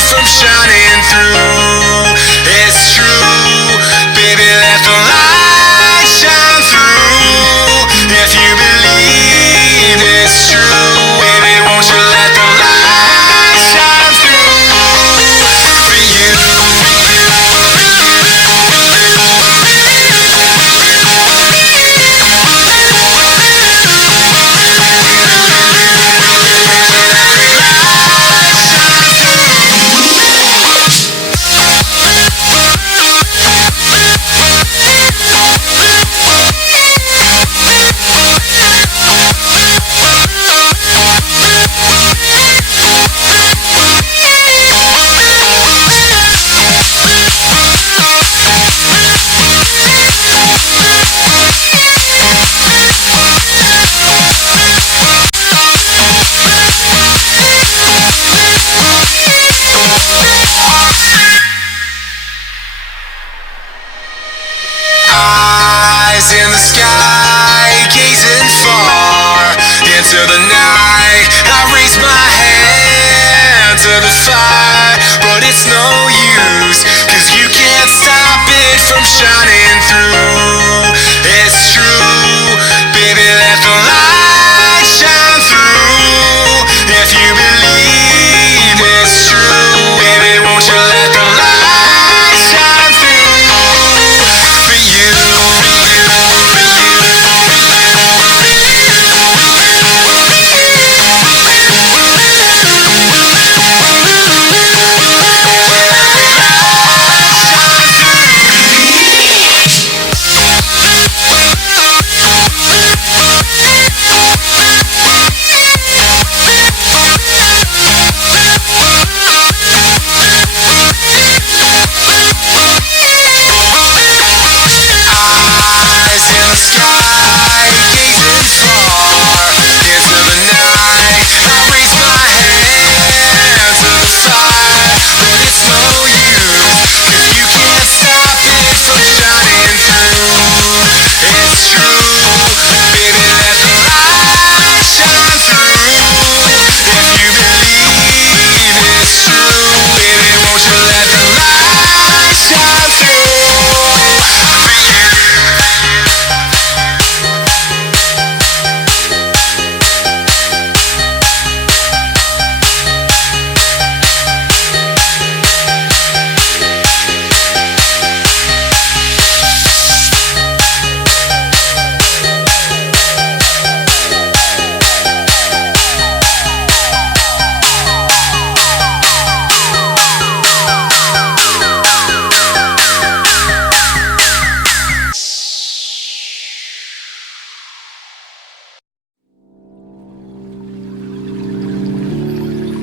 it from shining through. It's true, baby, let the light shine through. If you believe it's true, baby, won't you let the light shine through for you, for you, for you. Eyes in the sky, gazing far into the night. I raise my hand to the fire, but it's no use, 'cause you can't stop it from shining through. It's true, baby, let the light shine through. If you believe it's true, baby, won't you let the light shine through for you, for you, for you. Eyes in the sky, gazing far into the night. I raise my hand to the fire, but it's no use, 'cause you can't stop it from shining through. It's true, baby, let the light shine through. If you believe it's true, baby, won't you let the light shine through for you.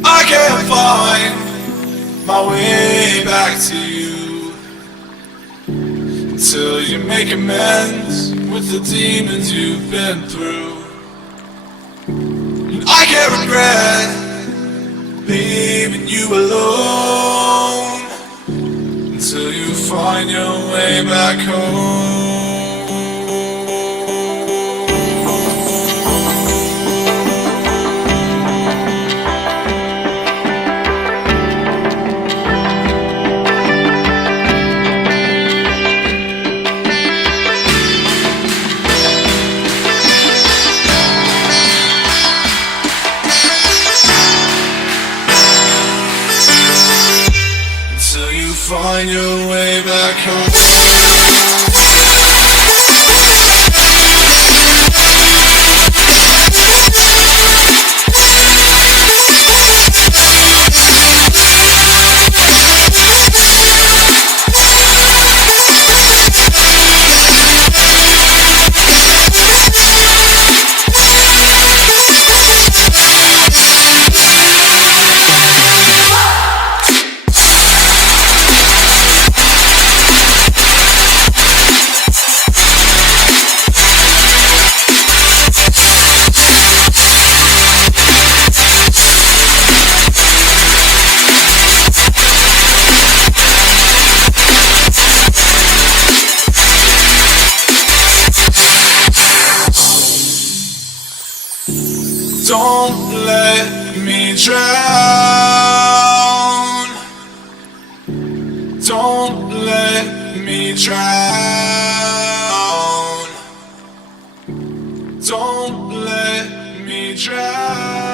I can't find my way back to you until you make amends with the demons you've been through. And I can't regret leaving you alone until you find your way back home. Until you find your way back home. Don't let me drown Don't let me drown. Don't let me drown.